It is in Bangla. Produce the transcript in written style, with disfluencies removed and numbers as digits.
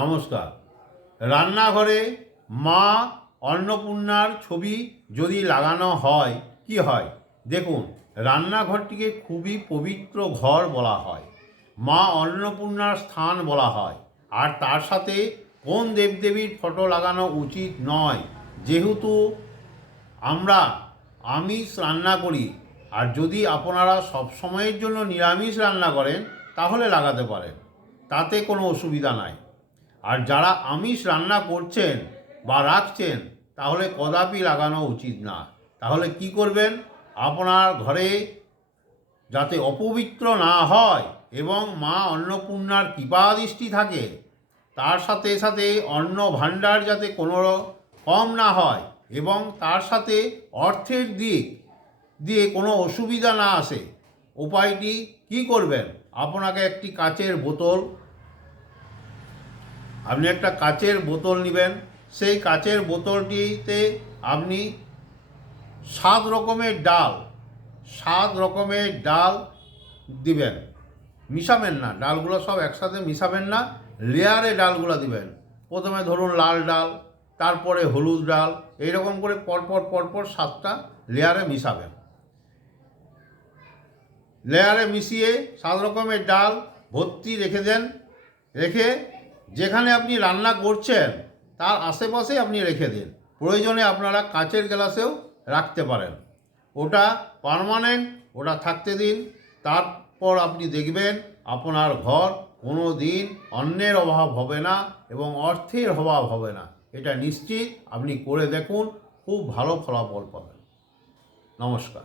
নমস্কার। রান্নাঘরে মা অন্নপূর্ণার ছবি যদি লাগানো হয় কি হয় দেখুন। রান্নাঘরটিকে খুবই পবিত্র ঘর বলা হয়, মা অন্নপূর্ণার স্থান বলা হয়। আর তার সাথে কোন দেবদেবীর ফটো লাগানো উচিত নয়, যেহেতু আমরা আমিষ রান্না করি। আর যদি আপনারা সব সময়ের জন্য নিরামিষ রান্না করেন তাহলে লাগাতে পারেন, তাতে কোনো অসুবিধা নাই। আর যারা আমিষ রান্না করছেন বা রাখছেন তাহলে কদাপি লাগানো উচিত না। তাহলে কি করবেন, আপনার ঘরে যাতে অপবিত্র না হয় এবং মা অন্নপূর্ণার কৃপাদৃষ্টি থাকে, তার সাথে সাথে অন্ন ভাণ্ডার যাতে কোনো কম না হয় এবং তার সাথে অর্থের দিক দিয়ে কোনো অসুবিধা না আসে, উপায়টি কি করবেন, আপনাকে একটি কাচের বোতল, আপনি একটা কাচের বোতল নেবেন। সেই কাচের বোতলটিতে আপনি 7 রকমের ডাল দিবেন। মিশাবেন না, ডালগুলো সব একসাথে মিশাবেন না, লেয়ারে ডালগুলো দিবেন। প্রথমে ধরুন লাল ডাল, তারপরে হলুদ ডাল, এইরকম করে পরপর 7টা লেয়ারে মিশাবেন। লেয়ারে মিশিয়ে 7 রকমের ডাল ভর্তি রেখে দেন। রেখে যেখানে আপনি রান্না করছেন তার আশেপাশে আপনি রেখে দিন। প্রয়োজনে আপনারা কাচের গ্লাসেও রাখতে পারেন। ওটা পার্মানেন্ট, ওটা থাকতে দিন। তারপর আপনি দেখবেন আপনার ঘর কোনো দিন অন্নের অভাব হবে না এবং অর্থের অভাব হবে না। এটা নিশ্চিত, আপনি করে দেখুন, খুব ভালো ফলাফল পাবেন। নমস্কার।